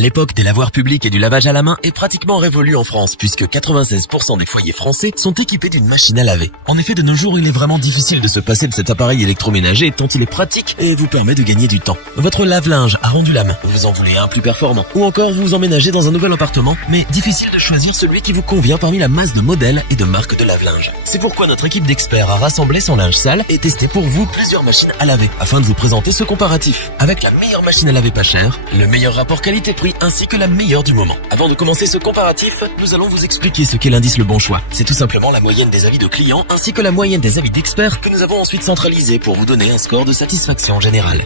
L'époque des lavoirs publics et du lavage à la main est pratiquement révolue en France puisque 96% des foyers français sont équipés d'une machine à laver. En effet, de nos jours, il est vraiment difficile de se passer de cet appareil électroménager tant il est pratique et vous permet de gagner du temps. Votre lave-linge a rendu la main, vous en voulez un plus performant ou encore vous emménagez dans un nouvel appartement, mais difficile de choisir celui qui vous convient parmi la masse de modèles et de marques de lave-linge. C'est pourquoi notre équipe d'experts a rassemblé son linge sale et testé pour vous plusieurs machines à laver afin de vous présenter ce comparatif avec la meilleure machine à laver pas chère, le meilleur rapport qualité-prix ainsi que la meilleure du moment. Avant de commencer ce comparatif, nous allons vous expliquer ce qu'est l'indice Le Bon Choix. C'est tout simplement la moyenne des avis de clients ainsi que la moyenne des avis d'experts que nous avons ensuite centralisé pour vous donner un score de satisfaction générale.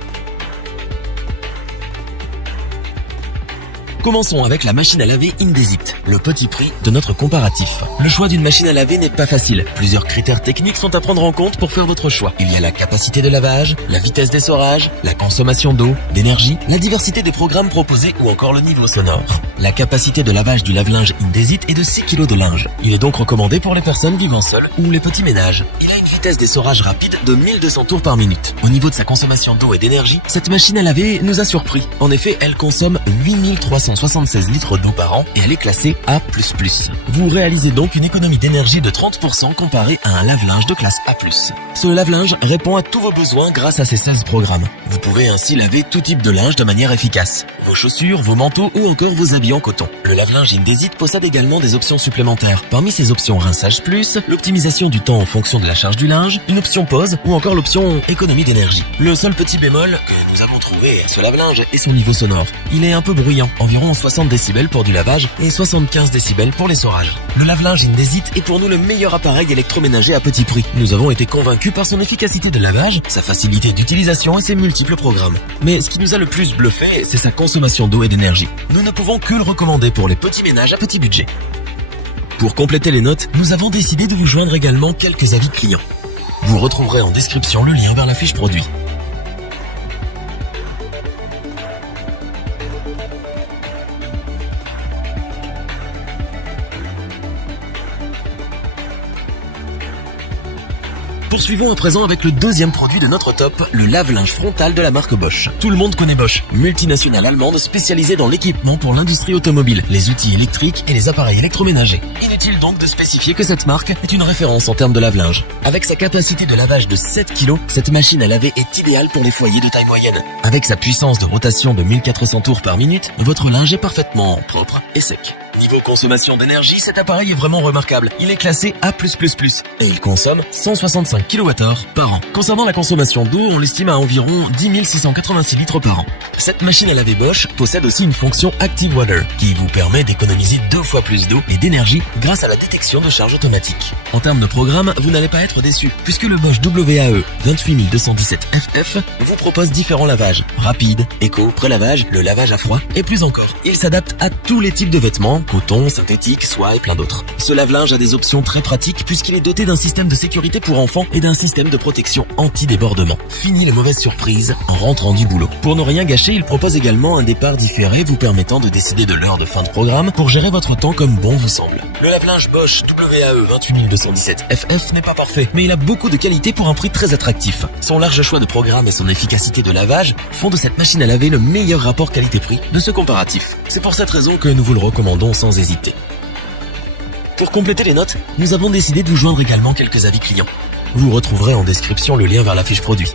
Commençons avec la machine à laver Indesit, le petit prix de notre comparatif. Le choix d'une machine à laver n'est pas facile. Plusieurs critères techniques sont à prendre en compte pour faire votre choix. Il y a la capacité de lavage, la vitesse d'essorage, la consommation d'eau, d'énergie, la diversité des programmes proposés ou encore le niveau sonore. La capacité de lavage du lave-linge Indesit est de 6 kg de linge. Il est donc recommandé pour les personnes vivant seules ou les petits ménages. Il a une vitesse d'essorage rapide de 1200 tours par minute. Au niveau de sa consommation d'eau et d'énergie, cette machine à laver nous a surpris. En effet, elle consomme 8376 litres d'eau par an et elle est classée A++. Vous réalisez donc une économie d'énergie de 30% comparée à un lave-linge de classe A+. Ce lave-linge répond à tous vos besoins grâce à ses 16 programmes. Vous pouvez ainsi laver tout type de linge de manière efficace. Vos chaussures, vos manteaux ou encore vos habits en coton. Le lave-linge Indesit possède également des options supplémentaires. Parmi ces options rinçage plus, l'optimisation du temps en fonction de la charge du linge, une option pause ou encore l'option économie d'énergie. Le seul petit bémol que nous avons trouvé à ce lave-linge est son niveau sonore. Il est un peu bruyant, environ 60 décibels pour du lavage et 75 décibels pour l'essorage. Le lave-linge Indesit est pour nous le meilleur appareil électroménager à petit prix. Nous avons été convaincus par son efficacité de lavage, sa facilité d'utilisation et ses multiples programmes. Mais ce qui nous a le plus bluffé, c'est sa consommation d'eau et d'énergie. Nous ne pouvons que le recommander pour les petits ménages à petit budget. Pour compléter les notes, nous avons décidé de vous joindre également quelques avis clients. Vous retrouverez en description le lien vers la fiche produit. Poursuivons à présent avec le deuxième produit de notre top, le lave-linge frontal de la marque Bosch. Tout le monde connaît Bosch, multinationale allemande spécialisée dans l'équipement pour l'industrie automobile, les outils électriques et les appareils électroménagers. Inutile donc de spécifier que cette marque est une référence en termes de lave-linge. Avec sa capacité de lavage de 7 kg, cette machine à laver est idéale pour les foyers de taille moyenne. Avec sa puissance de rotation de 1400 tours par minute, votre linge est parfaitement propre et sec. Niveau consommation d'énergie, cet appareil est vraiment remarquable. Il est classé A+++, et il consomme 165 kWh par an. Concernant la consommation d'eau, on l'estime à environ 10 686 litres par an. Cette machine à laver Bosch possède aussi une fonction Active Water, qui vous permet d'économiser 2 fois plus d'eau et d'énergie grâce à la détection de charge automatique. En termes de programme, vous n'allez pas être déçu, puisque le Bosch WAE 28217FF vous propose différents lavages. Rapide, éco, pré-lavage, le lavage à froid et plus encore. Il s'adapte à tous les types de vêtements, coton, synthétique, soie et plein d'autres. Ce lave-linge a des options très pratiques puisqu'il est doté d'un système de sécurité pour enfants et d'un système de protection anti-débordement. Fini les mauvaises surprises en rentrant du boulot. Pour ne rien gâcher, il propose également un départ différé vous permettant de décider de l'heure de fin de programme pour gérer votre temps comme bon vous semble. Le lave-linge Bosch WAE 28217FF n'est pas parfait, mais il a beaucoup de qualités pour un prix très attractif. Son large choix de programmes et son efficacité de lavage font de cette machine à laver le meilleur rapport qualité-prix de ce comparatif. C'est pour cette raison que nous vous le recommandons sans hésiter. Pour compléter les notes, nous avons décidé de vous joindre également quelques avis clients. Vous retrouverez en description le lien vers la fiche produit.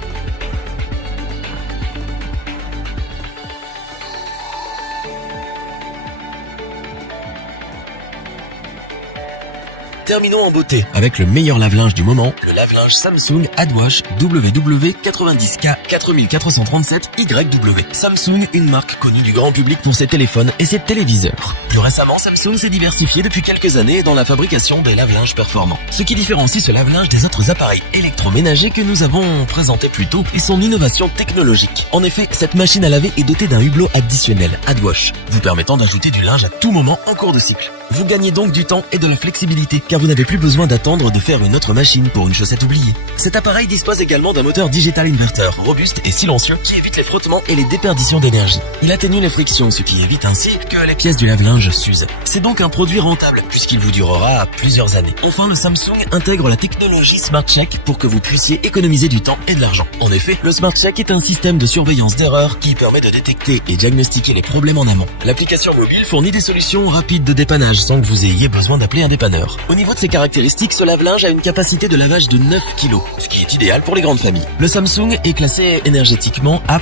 Terminons en beauté avec le meilleur lave-linge du moment, le lave-linge Samsung AdWash WW90K4437YW. Samsung, une marque connue du grand public pour ses téléphones et ses téléviseurs. Plus récemment, Samsung s'est diversifié depuis quelques années dans la fabrication des lave-linges performants. Ce qui différencie ce lave-linge des autres appareils électroménagers que nous avons présentés plus tôt est son innovation technologique. En effet, cette machine à laver est dotée d'un hublot additionnel, AdWash, vous permettant d'ajouter du linge à tout moment en cours de cycle. Vous gagnez donc du temps et de la flexibilité car car vous n'avez plus besoin d'attendre de faire une autre machine pour une chaussette oubliée. Cet appareil dispose également d'un moteur digital inverter robuste et silencieux qui évite les frottements et les déperditions d'énergie. Il atténue les frictions, ce qui évite ainsi que les pièces du lave-linge s'usent. C'est donc un produit rentable puisqu'il vous durera plusieurs années. Enfin, le Samsung intègre la technologie Smart Check pour que vous puissiez économiser du temps et de l'argent. En effet, le Smart Check est un système de surveillance d'erreurs qui permet de détecter et diagnostiquer les problèmes en amont. L'application mobile fournit des solutions rapides de dépannage sans que vous ayez besoin d'appeler un dépanneur. Au niveau de ses caractéristiques, ce lave-linge a une capacité de lavage de 9 kg, ce qui est idéal pour les grandes familles. Le Samsung est classé énergétiquement A+++,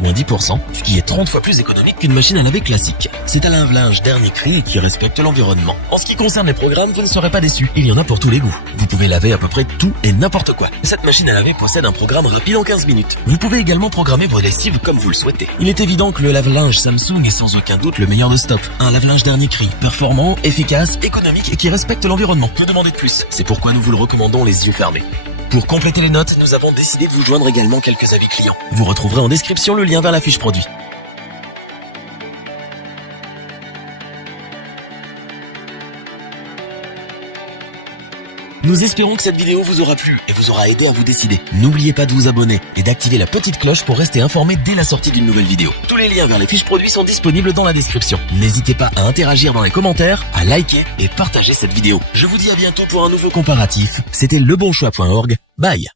moins 10%, ce qui est 30 fois plus économique qu'une machine à laver classique. C'est un lave-linge dernier cri qui respecte l'environnement. En ce qui concerne les programmes, vous ne serez pas déçus. Il y en a pour tous les goûts. Vous pouvez laver à peu près tout et n'importe quoi. Cette machine à laver possède un programme rapide en 15 minutes. Vous pouvez également programmer vos lessives comme vous le souhaitez. Il est évident que le lave-linge Samsung est sans aucun doute le meilleur de stop. Un lave-linge dernier cri, performant, efficace, économique et qui respecte l'environnement. Que demander de plus? C'est pourquoi nous vous le recommandons les yeux fermés. Pour compléter les notes, nous avons décidé de vous joindre également quelques avis clients. Vous retrouverez en description le lien vers la fiche produit. Nous espérons que cette vidéo vous aura plu et vous aura aidé à vous décider. N'oubliez pas de vous abonner et d'activer la petite cloche pour rester informé dès la sortie d'une nouvelle vidéo. Tous les liens vers les fiches produits sont disponibles dans la description. N'hésitez pas à interagir dans les commentaires, à liker et partager cette vidéo. Je vous dis à bientôt pour un nouveau comparatif. C'était lebonchoix.org. Bye.